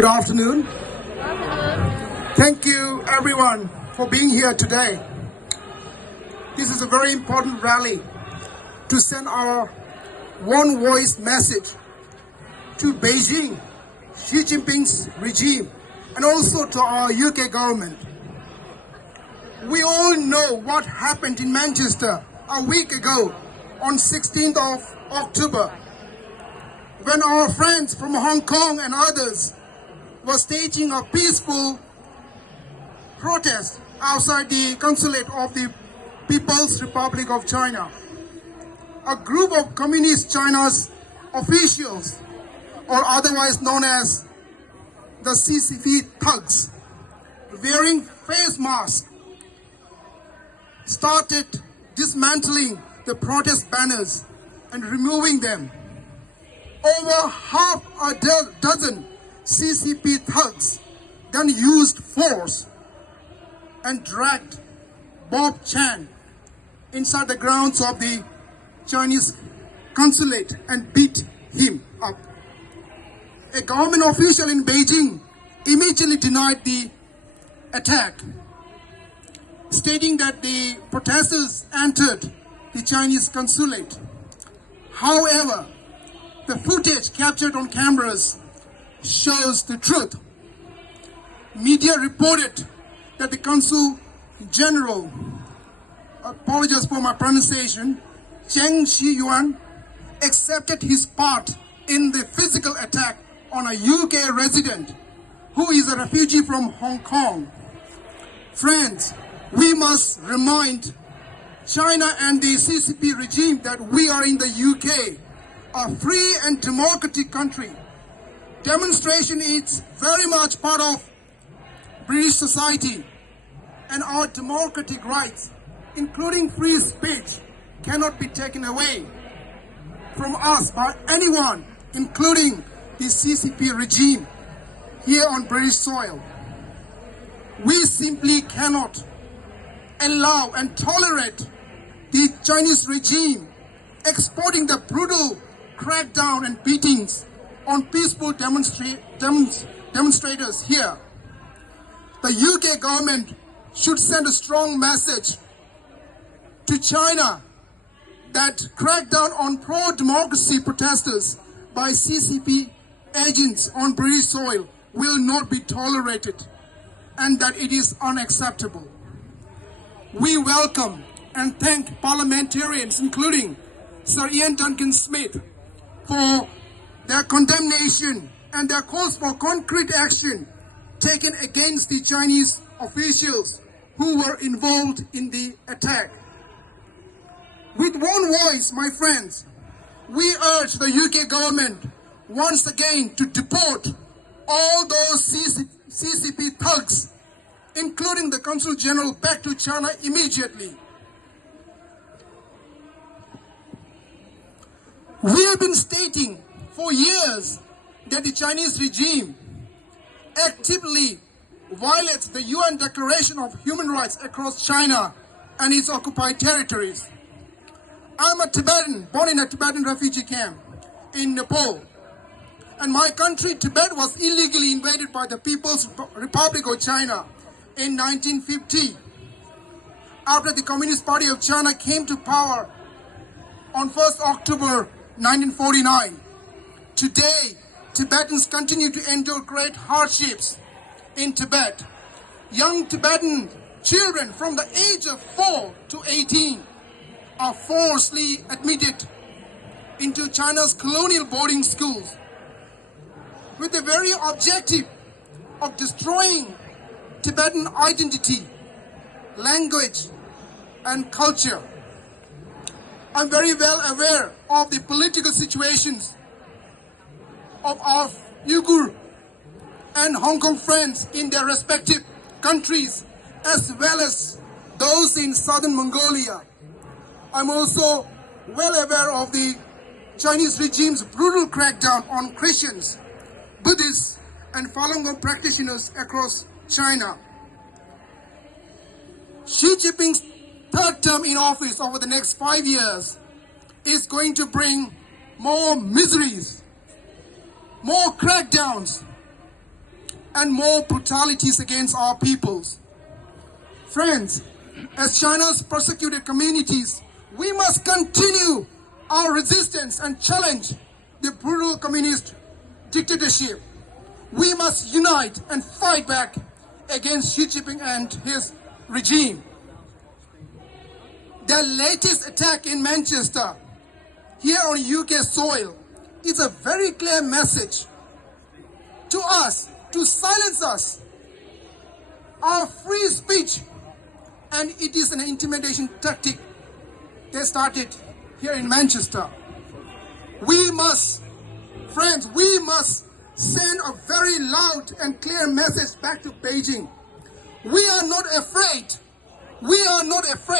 Good afternoon. Thank you everyone for being here today. This is a very important rally to send our one voice message to Beijing, Xi Jinping's regime, and also to our UK government. We all know what happened in Manchester a week ago on 16th of October when our friends from Hong Kong and others were staging a peaceful protest outside the consulate of the People's Republic of China. A group of Communist China's officials, or otherwise known as the CCP thugs, wearing face masks, started dismantling the protest banners and removing them. Over half a dozen CCP thugs then used force and dragged Bob Chan inside the grounds of the Chinese Consulate and beat him up. A government official in Beijing immediately denied the attack, stating that the protesters entered the Chinese Consulate. However, the footage captured on cameras shows the truth. Media reported that the Consul-General, apologize for my pronunciation, Zheng Xiyuan, accepted his part in the physical attack on a UK resident who is a refugee from Hong Kong. Friends, we must remind China and the CCP regime that we are in the UK, a free and democratic country. Demonstration is very much part of British society, and our democratic rights, including free speech, cannot be taken away from us by anyone, including the CCP regime here on British soil. We simply cannot allow and tolerate the Chinese regime exporting the brutal crackdown and beatings on peaceful demonstrators here. The UK government should send a strong message to China that crackdown on pro-democracy protesters by CCP agents on British soil will not be tolerated and that it is unacceptable. We welcome and thank parliamentarians, including Sir Ian Duncan-Smith, for their condemnation and their calls for concrete action taken against the Chinese officials who were involved in the attack. With one voice, my friends, we urge the UK government once again to deport all those CCP thugs, including the Consul-General, back to China immediately. We have been stating for years that the Chinese regime actively violates the UN Declaration of Human Rights across China and its occupied territories. I'm a Tibetan, born in a Tibetan refugee camp in Nepal. And my country, Tibet, was illegally invaded by the People's Republic of China in 1950. After the Communist Party of China came to power on 1st October 1949. Today, Tibetans continue to endure great hardships in Tibet. Young Tibetan children from the age of 4 to 18 are forcibly admitted into China's colonial boarding schools with the very objective of destroying Tibetan identity, language, and culture. I'm very well aware of the political situations of our Uyghur and Hong Kong friends in their respective countries, as well as those in southern Mongolia. I'm also well aware of the Chinese regime's brutal crackdown on Christians, Buddhists, and Falun Gong practitioners across China. Xi Jinping's third term in office over the next 5 years is going to bring more miseries, more crackdowns, and more brutalities against our peoples. Friends, as China's persecuted communities, we must continue our resistance and challenge the brutal communist dictatorship. We must unite and fight back against Xi Jinping and his regime. The latest attack in Manchester, here on UK soil, is a very clear message to us to silence us, our free speech, and it is an intimidation tactic they started here in Manchester. We must, friends, we must send a very loud and clear message back to Beijing. We are not afraid. We are not afraid.